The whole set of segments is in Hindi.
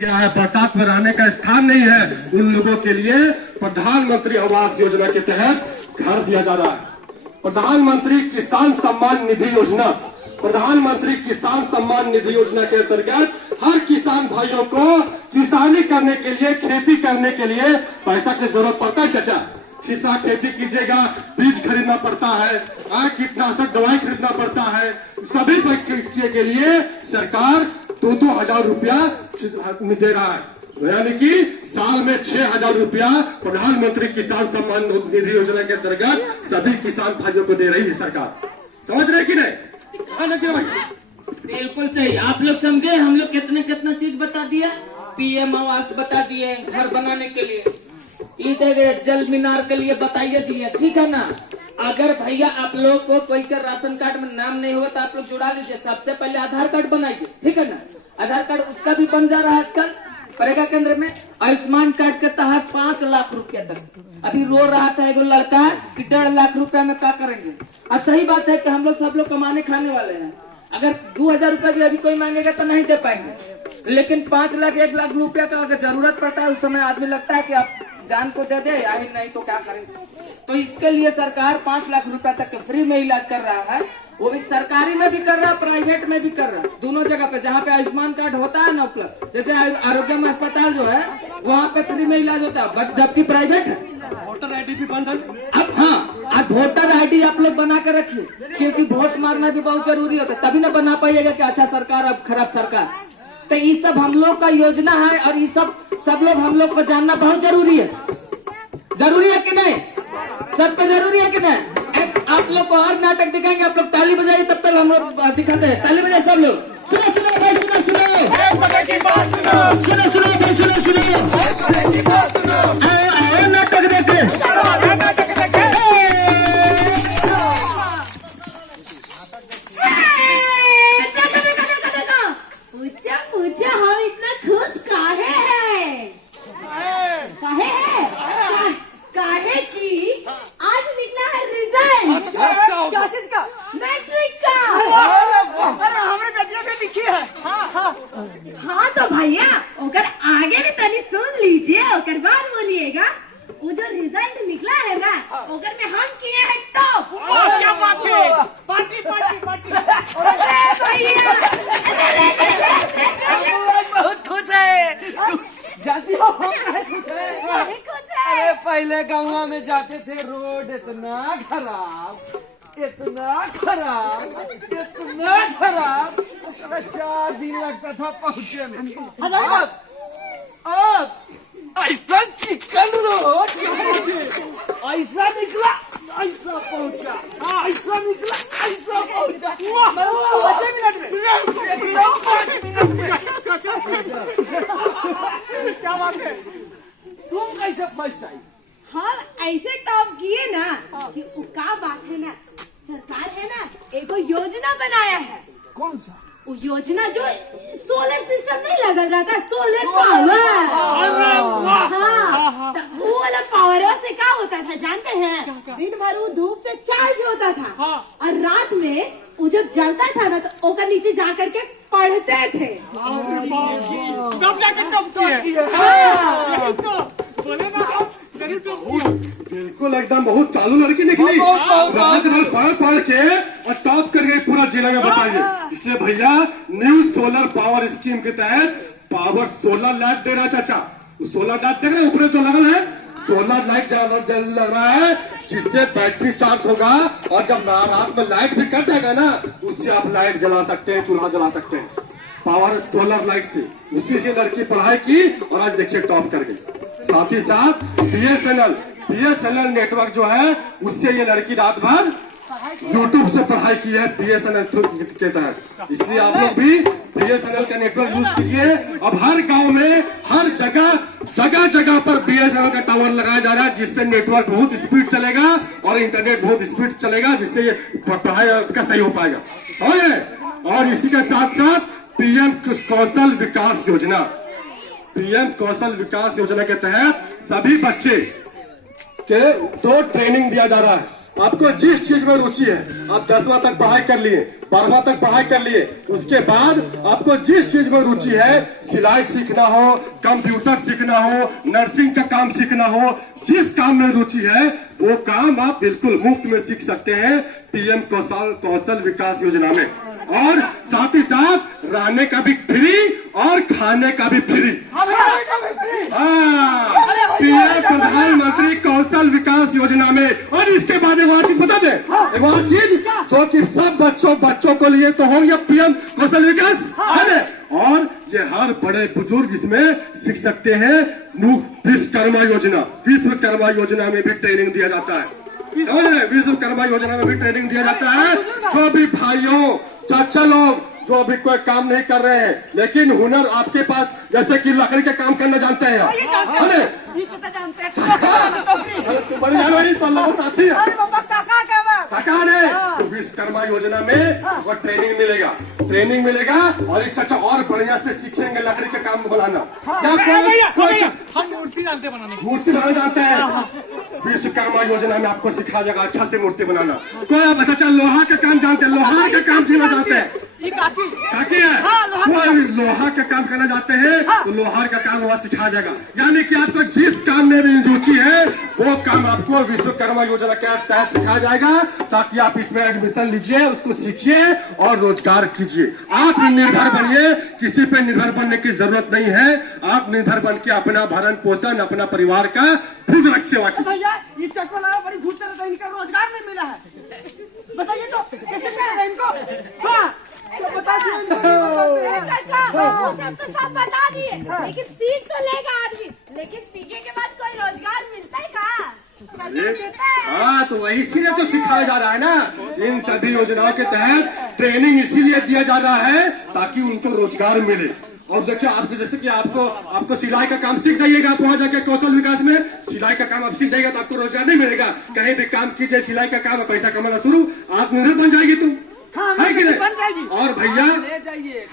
गया है। बरसात में रहने का स्थान नहीं है, उन लोगों के लिए प्रधानमंत्री आवास योजना के तहत घर दिया जा रहा है। प्रधानमंत्री किसान सम्मान निधि योजना, प्रधानमंत्री किसान सम्मान निधि योजना के अंतर्गत हर किसान भाइयों को किसानी करने के लिए, खेती करने के लिए पैसा की जरूरत पड़ता है। चाचा खिसा खेती कीजिएगा, बीज खरीदना पड़ता है, कीटनाशक दवाई खरीदना पड़ता है। सभी के लिए सरकार 2,000 रुपया दे रहा है, यानी कि साल में 6,000 रुपया प्रधानमंत्री किसान सम्मान निधि योजना के अंतर्गत सभी किसान भाइयों को दे रही है सरकार। समझ रहे कि नहीं? भाई बिल्कुल सही, आप लोग समझे। हम लोग कितना चीज बता दिया। पीएम आवास बता दिए घर बनाने के लिए, इधर जल मीनार के लिए बताइए दिए, ठीक है ना। अगर भैया आप लोग को कोई का राशन कार्ड में नाम नहीं हुआ तो आप लोग जुड़ा लीजिए। सबसे पहले आधार कार्ड बनाइए, ठीक है ना। आधार कार्ड उसका भी बन जा रहा है आजकल परेगा केंद्र में। आयुष्मान कार्ड के तहत 5 लाख रुपया तक अभी रो रहा था एगो लड़का कि 1.5 लाख रुपया में क्या करेंगे। और सही बात है कि हम लोग सब लोग कमाने खाने वाले हैं। अगर 2,000 रुपया भी अभी कोई मांगेगा तो नहीं दे पाएंगे, लेकिन 5 लाख 1 लाख रुपया का अगर जरूरत पड़ता है उस समय आदमी लगता है कि आप जान को दे दे, या ही नहीं तो क्या करेंगे। तो इसके लिए सरकार 5 लाख रुपया तक के फ्री में इलाज कर रहा है। वो भी सरकारी में भी कर रहा है, प्राइवेट में भी कर रहा है, दोनों जगह पे जहाँ पे आयुष्मान कार्ड होता है ना उपलब्ध। जैसे आरोग्य में अस्पताल जो है वहाँ पे फ्री में इलाज होता है, जबकि प्राइवेट है। वोटर आईडी भी बंद है। अब हाँ, अब वोटर आईडी आप लोग बना कर रखिए, क्योंकि वोट मारना भी बहुत जरूरी होता है। तभी ना बना पाइएगा कि अच्छा सरकार अब खराब सरकार। तो ये सब हम लोग का योजना है और ये सब लोग हम लोग को जानना बहुत जरूरी है। जरूरी है कि नहीं? सबको जरूरी है कि नहीं? आप लोग को और नाटक दिखाएंगे, आप लोग ताली बजाइए, तब तक हम लोग दिखाते हैं। ताली बजाइए सब लोग। सुनो सुनो भाई, सुनो सुनो सुनो सुनो भाई, सुनो सुनो। आओ नाटक देखे। पूछा हम इतना खुश काहे है? काहे की आज निकला है रिजल्ट। क्या चीज का? मैट्रिक का। अरे हमरे बेटिया के लिखी है। हाँ तो भैया ओकर आगे भी तनी सुन लीजिए, ओकर बाद बोलिएगा। वो जो रिजल्ट निकला है ना, ओकर में हम किए हैं टॉप। क्या बात है? Party party party. भैया बहुत खुश है। जाती हो खुश है। अरे पहले गाँव में जाते थे, रोड इतना खराब, इतना खराब, इतना खराब, 4 दिन लगता था पहुँचे में। अब ऐसा चिकन रोड, ऐसा निकला, ऐसा पहुँचा, ऐसा निकला, ऐसा पहुँचा। 5 मिनट में। क्या बात है? तुम कैसे फर्स्ट आई? हम ऐसे टॉप किए ना कि क्या बात है ना, सरकार है ना एगो योजना बनाया है। कौन सा? वो योजना जो सोलर सिस्टम नहीं लगा रहा था, सोलर पावर। हाँ, तो वो वाला पावर से क्या होता था जानते हैं? दिन भर वो धूप से चार्ज होता था और रात में वो जब जलता था ना तो ओकर नीचे जा करके पढ़ते थे। तब जाकर टॉप किए। बोले ना आप जरूर टॉप किए। बिल्कुल एकदम बहुत चालू लड़की निकली, रात भर पढ़ के और टॉप कर गई पूरा जिला में। बताइए, इसलिए भैया न्यू सोलर पावर स्कीम के तहत पावर सोलर लाइट दे रहा है। चाचा वो सोलर लाइट देख रहे हैं ऊपर जो लगल है, सोलर लाइट जल रहा है, जिससे बैटरी चार्ज होगा और जब रात में लाइट भी कट जाएगा ना, उससे आप लाइट जला सकते हैं, चूल्हा जला सकते हैं पावर सोलर लाइट से। उसी से लड़की पढ़ाई की और आज देखिए टॉप कर गई। साथ ही साथ बीएसएनएल नेटवर्क जो है उससे ये लड़की रात भर यूट्यूब से पढ़ाई की है बीएसएनएल के तहत। इसलिए आप लोग भी बीएसएनएल का नेटवर्क यूज कीजिए। अब हर गांव में हर जगह पर बीएसएनएल का टावर लगाया जा रहा है, जिससे नेटवर्क बहुत स्पीड चलेगा और इंटरनेट बहुत स्पीड चलेगा, जिससे ये पढ़ाई का सही हो पाएगा। समझे? और इसी के साथ साथ पीएम कौशल विकास योजना, पीएम कौशल विकास योजना के तहत सभी बच्चे के 2 ट्रेनिंग दिया जा रहा है। आपको जिस चीज में रुचि है, आप 10वां तक पढ़ाई कर लिए, 12वां तक पढ़ाई कर लिए, उसके बाद आपको जिस चीज में रुचि है, सिलाई सीखना हो, कंप्यूटर सीखना हो, नर्सिंग का काम सीखना हो, जिस काम में रुचि है वो काम आप बिल्कुल मुफ्त में सीख सकते हैं पीएम कौशल विकास योजना में। और साथ ही साथ रहने का भी फ्री और खाने का भी फ्री। पीएम प्रधानमंत्री कौशल विकास योजना में। और इसके बाद एक और चीज बता दे, एक और चीज जो कि सब बच्चों को लिए तो हो या पीएम कौशल विकास है ना, और ये हर बड़े बुजुर्ग इसमें सीख सकते हैं। विश्वकर्मा योजना, विश्वकर्मा योजना में भी ट्रेनिंग दिया जाता है। विश्वकर्मा योजना में भी ट्रेनिंग दिया जाता है। जो भी भाइयों चाचा लोग जो अभी कोई काम नहीं कर रहे हैं लेकिन हुनर आपके पास, जैसे कि लकड़ी का काम करना जानते हैं, अरे तू बड़ी जान रही तो अल्लाह साथी है काका ने, तो विश्वकर्मा योजना में वो ट्रेनिंग मिलेगा और एक चाचा और बढ़िया से सीखेंगे लकड़ी का काम बनाना। हम मूर्ति बनाना जानते हैं, विश्वकर्मा योजना में आपको सिखाया जाएगा अच्छा से मूर्ति बनाना। कोई आप अच्छा लोहा का काम जानते हैं, लोहार का काम सीखना जानते हैं, काकी है कोई लोहा का काम करना चाहते हैं तो लोहार का काम वहाँ सिखाया जाएगा। यानी कि आपको जिस काम में भी रुचि है वो काम आपको विश्वकर्मा योजना के तहत सिखाया जाएगा, ताकि आप इसमें एडमिशन लीजिए, उसको सीखिए और रोजगार कीजिए। आप निर्भर बनिए, किसी पे निर्भर बनने की जरूरत नहीं है। आप निर्भर बन के अपना भरण पोषण, अपना परिवार का खुद रख सेवा कीजिए। ये चश्मा लगा बड़ी घूस तरह का इनका रोजगार नहीं मिला है, बताइए तो कैसे मिलेगा इनको? हाँ बता तो सब बता दिए, लेकिन सीख तो लेगा आदमी, लेकिन सीखने के बाद कोई रोजगार मिलता है का? हाँ तो वही इसीलिए तो सिखाया जा रहा है ना। इन सभी योजनाओं के तहत ट्रेनिंग इसीलिए दिया जा रहा है ताकि उनको रोजगार मिले। और देखिए आपको, जैसे कि आपको सिलाई का काम सीख जाइएगा, आप वहाँ जाके कौशल विकास में सिलाई का काम आप सीख जाइएगा तो आपको रोजगार नहीं मिलेगा। कहीं भी काम कीजिए, सिलाई का काम, पैसा कमाना शुरू, आत्मनिर्भर बन जाएगी तुम, है कि नहीं? और भैया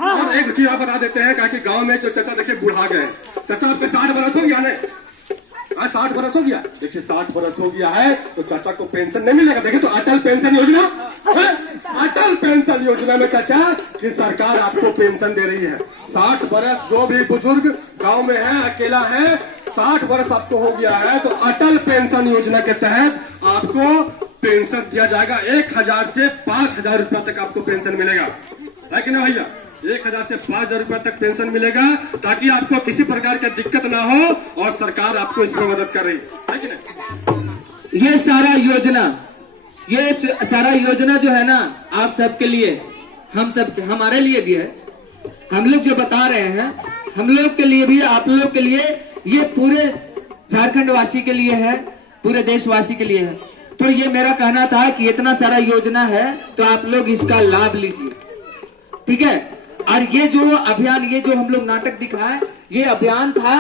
और एक चीज आप बता देते हैं, कि गांव में जो चाचा देखिए बुढ़ा गए, चाचा आपके 60 बरस हो गया ना, 60 बरस हो गया, देखिए 60 बरस हो गया है तो चाचा को पेंशन नहीं मिलेगा। देखिए तो अटल पेंशन योजना, अटल पेंशन योजना में चाचा की सरकार आपको पेंशन दे रही है। 60 बरस जो भी बुजुर्ग गांव में है, अकेला है, 60 बरस आपको हो गया है तो अटल पेंशन योजना के तहत आपको पेंशन दिया जाएगा। 1000 से 5000 रुपया तक आपको पेंशन मिलेगा, है कि ना भैया? 1000 से 5000 रुपया तक पेंशन मिलेगा, ताकि आपको किसी प्रकार की दिक्कत ना हो और सरकार आपको इसमें मदद कर रही है कि नहीं? ये सारा योजना जो है ना आप सबके लिए, हमारे लिए भी है। हम लोग जो बता रहे हैं हम लोग के लिए भी, आप लोग के लिए, ये पूरे झारखंड वासी के लिए है, पूरे देशवासी के लिए है। तो ये मेरा कहना था कि इतना सारा योजना है तो आप लोग इसका लाभ लीजिए, ठीक है? और ये जो अभियान, ये जो हम लोग नाटक दिखाए, ये अभियान था,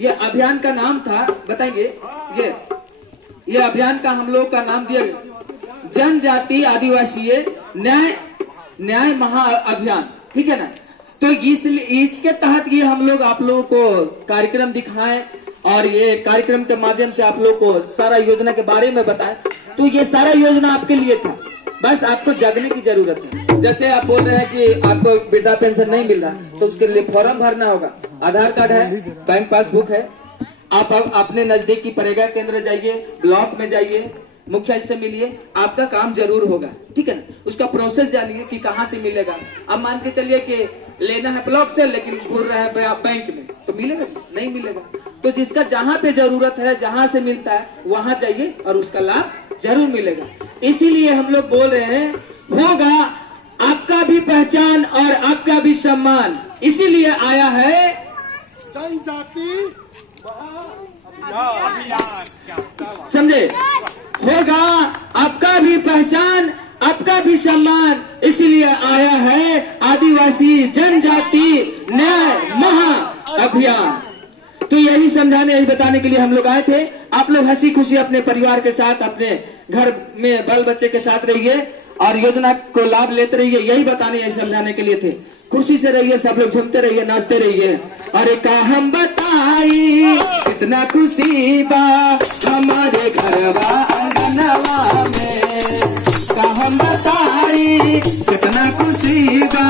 ये अभियान का नाम था, बताएंगे? ये अभियान का हम लोग का नाम दिया जनजाति आदिवासी न्याय महाअभियान, ठीक है ना? तो इसके तहत ये हम लोग आप लोगों को कार्यक्रम दिखाएं और ये कार्यक्रम के माध्यम से आप लोग को सारा योजना के बारे में बताएं। तो ये सारा योजना आपके लिए था, बस आपको जागने की जरूरत है। जैसे आप बोल रहे हैं कि आपको वृद्धा पेंशन नहीं मिल रहा, तो उसके लिए फॉर्म भरना होगा। आधार कार्ड है, बैंक पासबुक है, आप अपने नजदीकी परेगा केंद्र जाइए, ब्लॉक में जाइए, मुखिया से मिलिए, आपका काम जरूर होगा, ठीक है ना? उसका प्रोसेस जानिए कि कहाँ से मिलेगा। अब मान के चलिए कि लेना है ब्लॉक से लेकिन घूर रहा है बैंक में, तो मिलेगा नहीं मिलेगा? तो जिसका जहाँ पे जरूरत है, जहाँ से मिलता है वहां जाइए और उसका लाभ जरूर मिलेगा। इसीलिए हम लोग बोल रहे हैं, होगा आपका भी पहचान और आपका भी सम्मान, इसीलिए आया है जनजाति समझे? होगा आपका भी पहचान, आपका भी सम्मान, इसीलिए आया है आदिवासी जनजाति न्याय महाअभियान। तो यही समझाने, यही बताने के लिए हम लोग आए थे। आप लोग हंसी खुशी अपने परिवार के साथ, अपने घर में बाल बच्चे के साथ रहिए और योजना को लाभ लेते रहिए, यही बताने, यही समझाने के लिए थे। खुशी से रहिए, सब लोग झूमते रहिए, नाचते रहिए। अरे का हम बताई कितना खुशी बा हमारे घरवा आंगन अंगनवा में का हम बताई कितना खुशी बा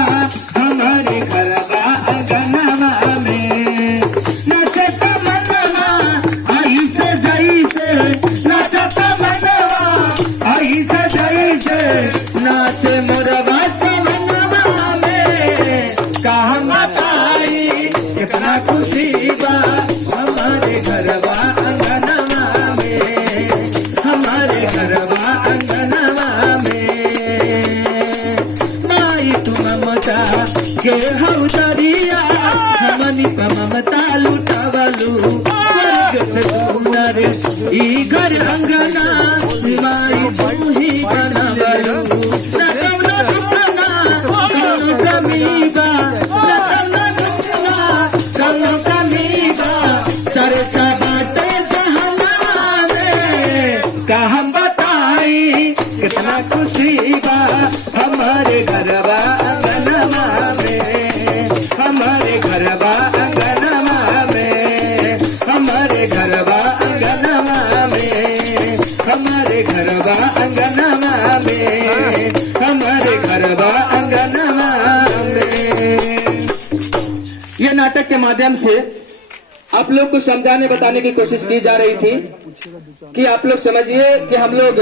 हमारे घरवा अंगनवा में नाचता मनवा आई से जैसे नाचता मनवा आई से जैसे नाचे मोरवा मनवा में का हम बताई कितना खुशी बा हमारे घरवा अंगनवा में हमारे घरवा अंगनवा में माई तू ममता के हऊ दरिया हमनी प ममता लुटावलू स्वर्ग से सुंदर ई घर अंगना माई तू ही बनवलू न कौनो दुखना कौनो कमी बा न कौनो दुखना कौनो कमी बा चर्चा बाटे जहाना में का हम बताई कितना खुशी बा हमारे घरवा अंगनवा में हमारे घरवा अंगनवा में हमारे घरवा अंगनवा में हमारे घरवा अंगनवा में हमारे घरवा अंगनवा में। ये नाटक के माध्यम से आप लोग को समझाने बताने की कोशिश की जा रही थी कि आप लोग समझिए कि हम लोग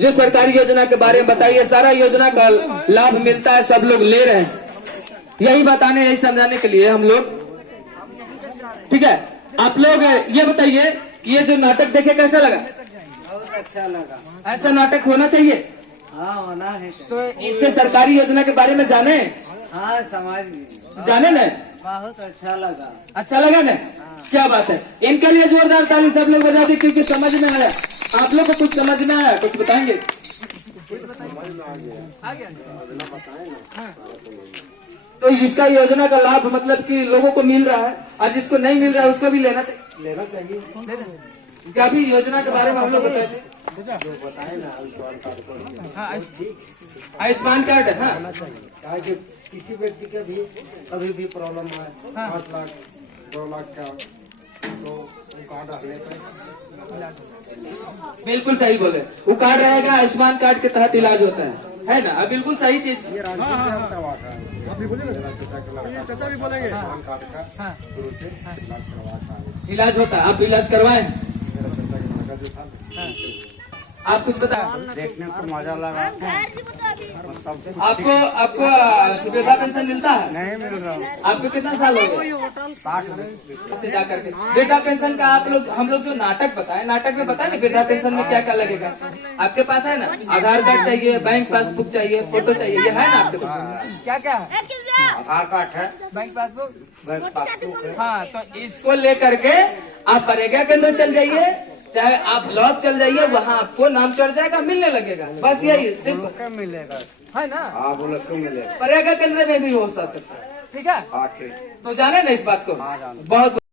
जो सरकारी योजना के बारे में बताइए सारा योजना का लाभ मिलता है, सब लोग ले रहे हैं, यही बताने यही समझाने के लिए हम लोग। ठीक है, आप लोग ये बताइए कि ये जो नाटक देखे कैसा लगा? बहुत अच्छा लगा। ऐसा नाटक होना चाहिए। हाँ होना है। तो इससे सरकारी योजना के बारे में जाने हाँ समझ गए। जाने न बहुत अच्छा लगा। अच्छा लगा ना? क्या बात है, इनके लिए जोरदार ताली सब लोग बजा दी क्योंकि समझ में आया। आप लोग को कुछ समझ में आया? कुछ बताएंगे? तो इसका योजना का लाभ मतलब कि लोगों को मिल रहा है और जिसको नहीं मिल रहा है उसको भी लेना चाहिए। क्या भी योजना के बारे में हम लोग बताए? आयुष्मान कार्ड है। हाँ, किसी व्यक्ति के भी कभी भी प्रॉब्लम है 5 लाख 2 लाख का तो वो कार्ड रहने का बिल्कुल सही बोले, वो कार्ड रहेगा, आयुष्मान कार्ड के तहत इलाज होता है ना? बिल्कुल सही चीज। ये राज्य में करवा था चाचा भी बोलेंगे कार्ड का शुरू से इलाज करवा था। इलाज होता है, आप इलाज करवाएं? मेरा चाचा का लड़का जो था आप कुछ बता। देखने को मजा लगा। आपको आपको वृद्धा पेंशन मिलता है? नहीं मिल रहा। आपको कितना साल हो गए? 60 से जाकर के वृद्धा पेंशन का आप लोग हम लोग जो नाटक बताए, नाटक में बताए ना वृद्धा पेंशन में क्या क्या लगेगा? आपके पास है ना आधार कार्ड चाहिए, बैंक पासबुक चाहिए, फोटो चाहिए, ये है ना आपके पास? क्या क्या है? आधार कार्ड है, बैंक पासबुक, बैंक पासबुक है। हाँ, तो इसको लेकर के आप परेगा केंद्र चल जाइए, चाहे आप ब्लॉक चल जाइए, वहाँ आपको नाम चढ़ जाएगा, मिलने लगेगा। बस यही सिर्फ क्या मिलेगा? है ना? हाँ बोलो क्यों मिलेगा? परेगा केंद्र में भी हो सकता है। ठीक है, हाँ ठीक। तो जाने ना इस बात को। हाँ, जाने। बहुत